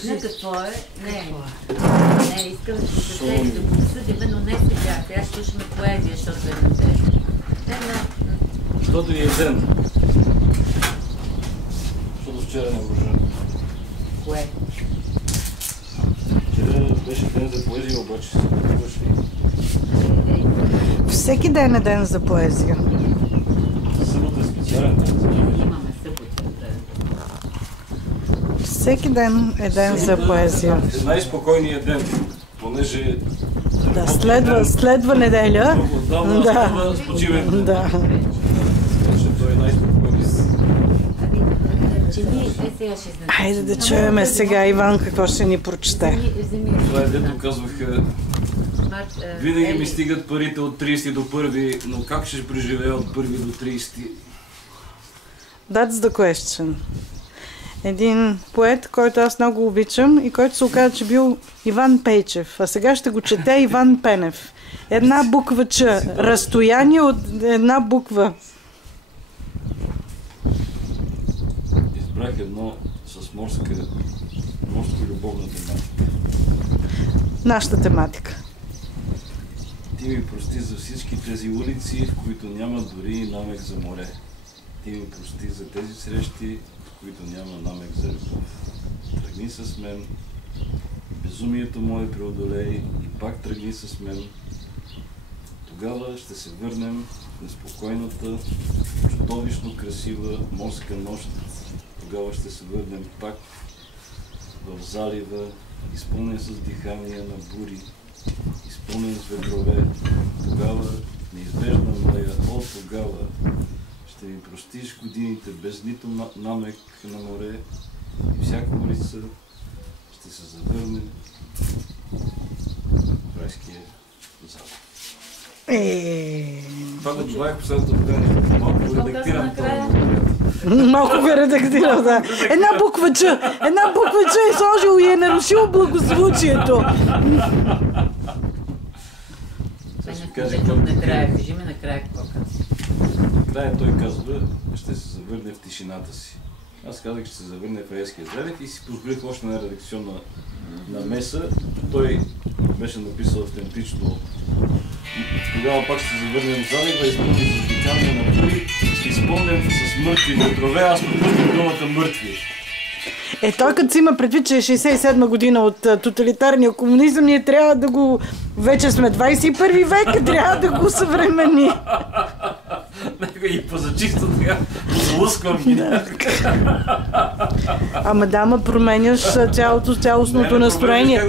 обясня какво е. Не, искам да се засеги, да го обсъдим, но не сега. Сега ще слушаме поезия, защото е неделя. Защото и е ден. Защото вчера не можа. Кое? Вчера беше ден за поезия, обаче се пътуваш ли? Всеки ден е ден за поезия. Събота е специален ден за поезия. Имаме събота. Всеки ден е ден за поезия. Е най-спокойният ден, понеже... Да, следва неделя. Много отдавна следва спочивен ден. Да. Защото той е най-спокойният. Хайде да чуем сега Иван какво ще ни прочете. Това е дето казваха, винаги ми стигат парите от 30 до 1, но как ще преживея от 1 до 30? That's the question. Един поет, който аз много обичам и който се оказа, че бил Иван Пейчев, а сега ще го чете Иван Пенев. Една буква Ч, разстояние от една буква. Избрах едно с морско-любовна тематика. Нашата тематика. Ти ми прости за всички тези улици, в които няма дори и намек за море. Ти ми прости за тези срещи, в които няма намек за любов. Тръгни с мен, безумието мое преодолей и пак тръгни с мен. Тогава ще се върнем в неспокойната, чудовищно красива морска нощ. Тогава ще се върнем пак в залива, изпълнен с дихание на бури, изпълнен с ветрове. Тогава, неизбежна моя, тогава ще ми простиш годините без нито намек на море и всяка улица ще се завърне в райския залив. Това го добавих последната година, малко го редактирам това. Малко го редактирал, да. Една буква Ч е сложил и е нарушил благозвучието. Накрая, кажи ми накрая какво казва. Накрая той казва, ще се завърне в тишината си. Аз казах, че се завърне в Райския залив и си позволих още една редакционна намеса. Той беше написал автентично. Тогава пак ще се завърнем в залива, изпълнен с дихание на бури, изпълнен с мъртви ветрове, аз пропускам думата мъртви. Той като си има предвид, че е 67 година от тоталитарния комунизъм, ние трябва да го... Вече сме 21 век, трябва да го съвремени. Нека и позачисто така, позалъсквам ги. Ама променяш цялостното настроение.